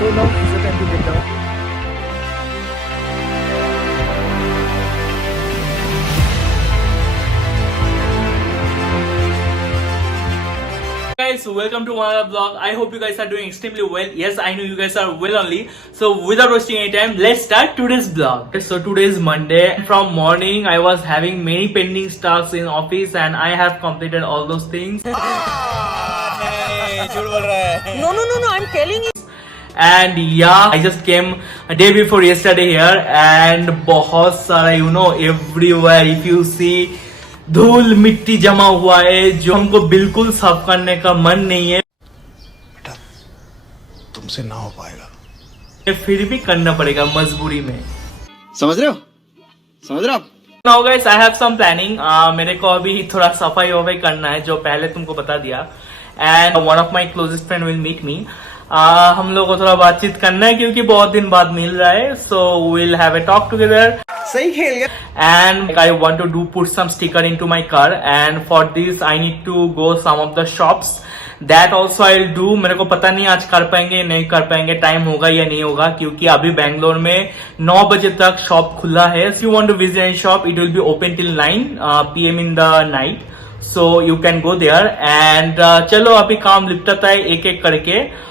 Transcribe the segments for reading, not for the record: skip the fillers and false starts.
So now is the time to get down. Guys, welcome to another vlog. I hope you guys are doing extremely well. Yes, I know you guys are well only. So without wasting any time, let's start today's vlog. So today is Monday. From morning I was having many pending tasks in office and I have completed all those things. No, I'm telling you. And yeah, I just came a day before yesterday here and बहुत सारा everywhere if you see धूल मिट्टी जमा हुआ है जो हमको बिल्कुल साफ करने का मन नहीं है। बेटा तुमसे ना हो पाएगा, फिर भी करना पड़ेगा मजबूरी में। समझ रहे हो आप? Now guys, I have some planning. मेरे को अभी थोड़ा सफाई वफाई करना है जो पहले तुमको बता दिया। And one of my closest friend will meet me. हम लोग को थोड़ा बातचीत करना है क्योंकि बहुत दिन बाद मिल रहा है। So we'll have a talk together. सही खेल गया। And I want to put some sticker into my car. And for this I need to go some of the shops. That also I'll do. मेरे को पता नहीं आज कर पाएंगे नहीं कर पाएंगे, टाइम होगा या नहीं होगा क्योंकि अभी बैंगलोर में 9 बजे तक शॉप खुला है. If you want to visit any shop, it will be open till 9 PM in the night. So you can go there. And चलो अभी काम लिपटता है एक एक करके.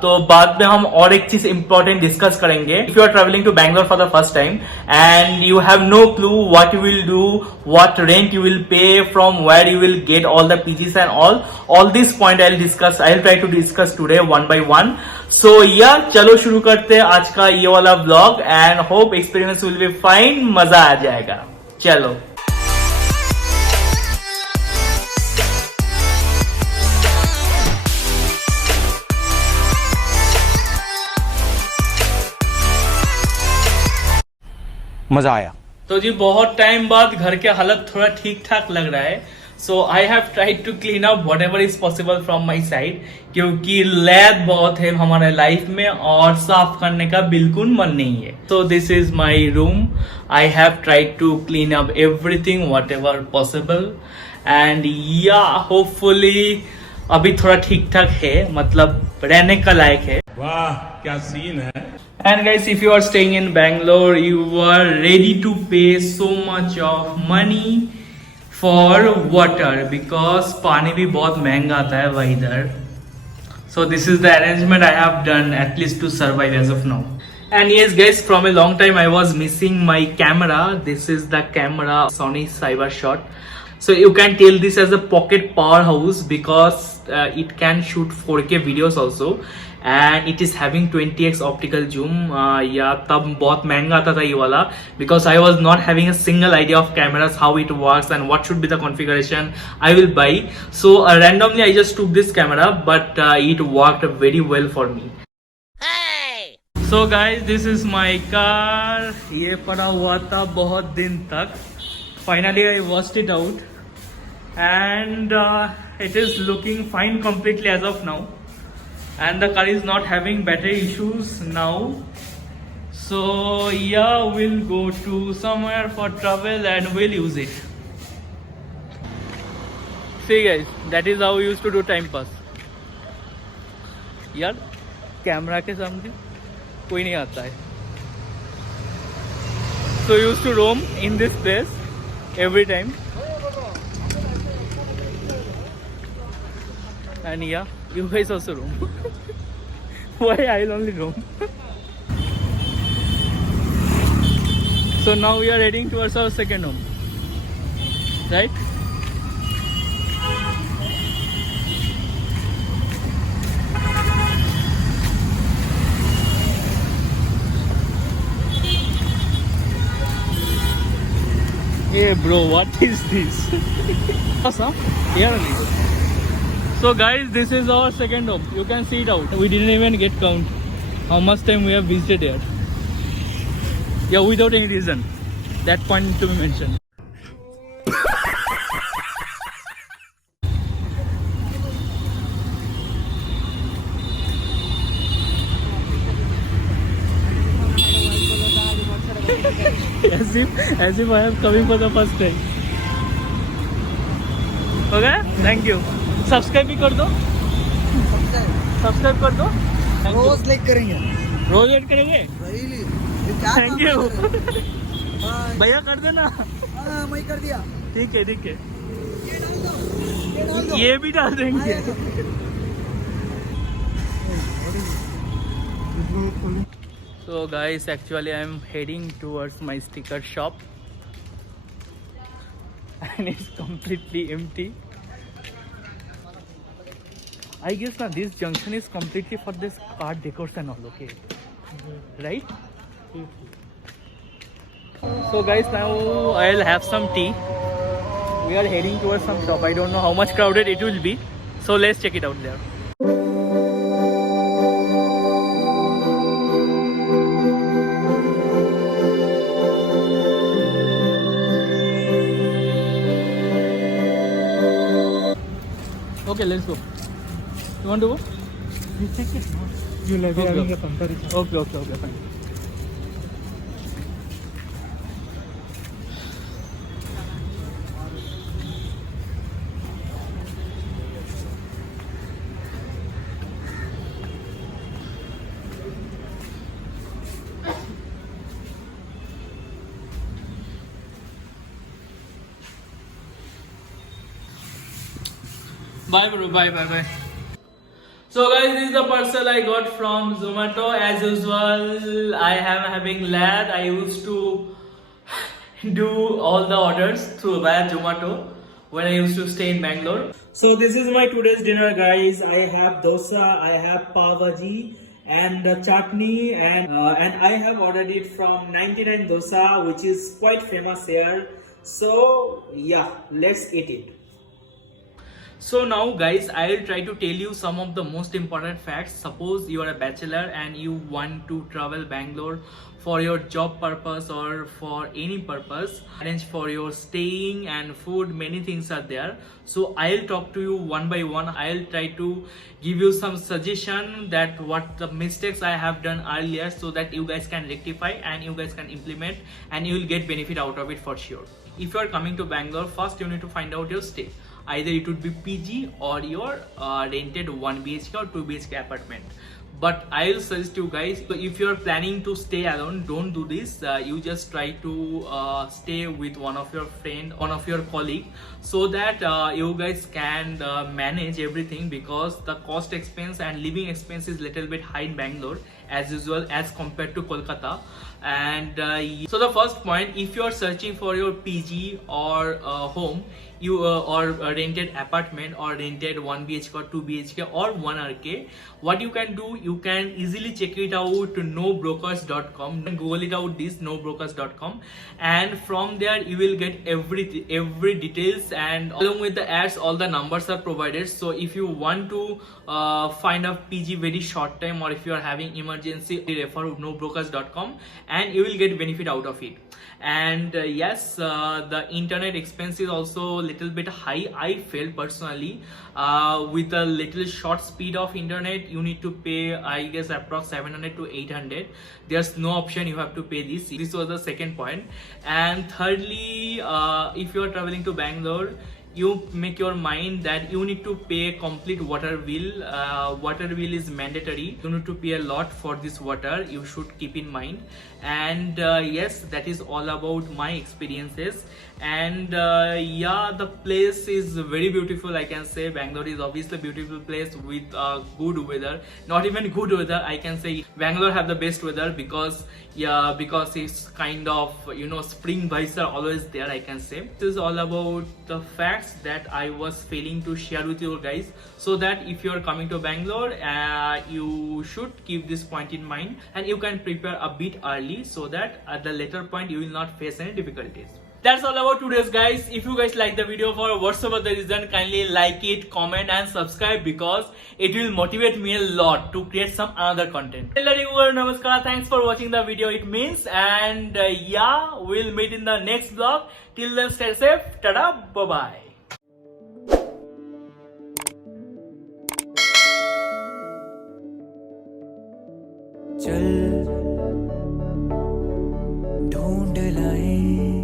तो बाद में हम और एक चीज इंपॉर्टेंट डिस्कस करेंगे. If you are travelling to Bangalore for the first time and you have no clue what you will do, what rent you will pay, from where you will get all the PGs and all this point I will try to discuss today one by one. So या चलो शुरू करते हैं आज का ये वाला blog and hope experience will be fine, मजा आ जाएगा. चलो मजा आया. तो जी बहुत टाइम बाद घर के हालत थोड़ा ठीक ठाक लग रहा है. So I have tried to clean up whatever is possible from my side क्योंकि लैद बहुत है हमारे लाइफ में और साफ करने का बिल्कुल मन नहीं है. So this is my room. I have tried to clean up everything whatever possible and yeah hopefully अभी थोड़ा ठीक ठाक है, मतलब रहने का लायक है. वाह क्या सीन है. And guys, if you are staying in Bangalore, you are ready to pay so much of money for water because पानी भी बहुत महंगा आता है वहाँ इधर. So this is the arrangement I have done at least to survive as of now. And yes guys, from a long time I was missing my camera. This is the camera, Sony CyberShot. So you can tell this as a pocket powerhouse because it can shoot 4K videos also. And it is having 20x optical zoom. या तब बहुत महंगा आता था ये वाला because I was not having a single idea of cameras, how it works and what should be the configuration I will buy. So randomly I just took this camera but it worked very well for me. Hey! So guys, this is my car. ये पड़ा हुआ था बहुत दिन तक. Finally I washed it out and it is looking fine completely as of now. And the car is not having battery issues now. So yeah, we'll go to somewhere for travel and we'll use it. See guys, that is how we used to do time pass. यार camera के सामने कोई नहीं आता है. So used to roam in this place every time. And yeah, you guys also roam. Why I'll only roam? So now we are heading towards our second home, right? Hey bro, what is this? Awesome. Here only. So guys, this is our second home. You can see it out. We didn't even get count how much time we have visited here. Yeah, without any reason. That point to be mentioned. as if I have coming for the first time. Okay, thank you. Subscribe भी कर दो, subscribe कर दो रोज lake करेंगे रोज wait करेंगे। Really? ये क्या काम थैंक यू कर रहे हो? हाँ, भैया कर देना। हाँ, मैं कर दिया ठीक है ठीक है, ये डाल दो ये डाल दो ये भी डाल देंगे। So guys, actually I am heading towards my sticker shop and it's completely empty. I guess now this junction is completely for this car decors and all, okay? Right? So guys, now I'll have some tea. We are heading towards some shop. I don't know how much crowded it will be. So let's check it out there. Okay, let's go. You want to go? You check it. You will be Okay. having a comparison. Okay, fine. Bye bro, bye. So guys, this is the parcel I got from Zomato. As usual, I am having lag. I used to do all the orders through via Zomato when I used to stay in Bangalore. So this is my today's dinner, guys. I have dosa, I have pav bhaji and chutney, and I have ordered it from 99 Dosa, which is quite famous here. So yeah, let's eat it. So now guys, I will try to tell you some of the most important facts. Suppose you are a bachelor and you want to travel Bangalore for your job purpose or for any purpose, arrange for your staying and food, many things are there. So I'll talk to you one by one. I'll try to give you some suggestion that what the mistakes I have done earlier, so that you guys can rectify and you guys can implement and you will get benefit out of it for sure. If you are coming to Bangalore, first you need to find out your stay. Either it would be PG or your rented 1 BHK or 2 BHK apartment. But I'll suggest you guys, so if you're planning to stay alone, don't do this. You just try to stay with one of your friend, one of your colleague, so that you guys can manage everything, because the cost expense and living expense is little bit high in Bangalore as usual as compared to Kolkata. And so the first point, if you are searching for your PG or home, you or a rented apartment or rented 1 BHK or 2 BHK or 1 RK, what you can do, you can easily check it out to nobrokers.com. Google it out, this nobrokers.com, and from there you will get every details, and along with the ads all the numbers are provided. So if you want to find a PG very short time, or if you are having emergency, refer nobrokers.com and you will get benefit out of it. And yes, the internet expense is also little bit high. I felt personally, with a little short speed of internet, you need to pay, I guess, approx 700 to 800. There's no option you have to pay this. This was the second point. And thirdly, if you are traveling to Bangalore, you make your mind that you need to pay complete water bill. Water bill is mandatory. You need to pay a lot for this water. You should keep in mind. And yes, that is all about my experiences. And yeah, the place is very beautiful. I can say Bangalore is obviously a beautiful place with good weather. Not even good weather, I can say Bangalore have the best weather, because because it's kind of, you know, spring vibes are always there, I can say. This is all about the facts that I was failing to share with you guys, so that if you are coming to Bangalore, you should keep this point in mind and you can prepare a bit early, so that at the later point you will not face any difficulties. That's all about today's, guys. If you guys like the video for whatsoever the reason, kindly like it, comment and subscribe, because it will motivate me a lot to create some another content. Namaskar, thanks for watching the video, it means. And yeah, we'll meet in the next vlog. Till then, stay safe. Tada, bye bye. चल ढूंढ लाए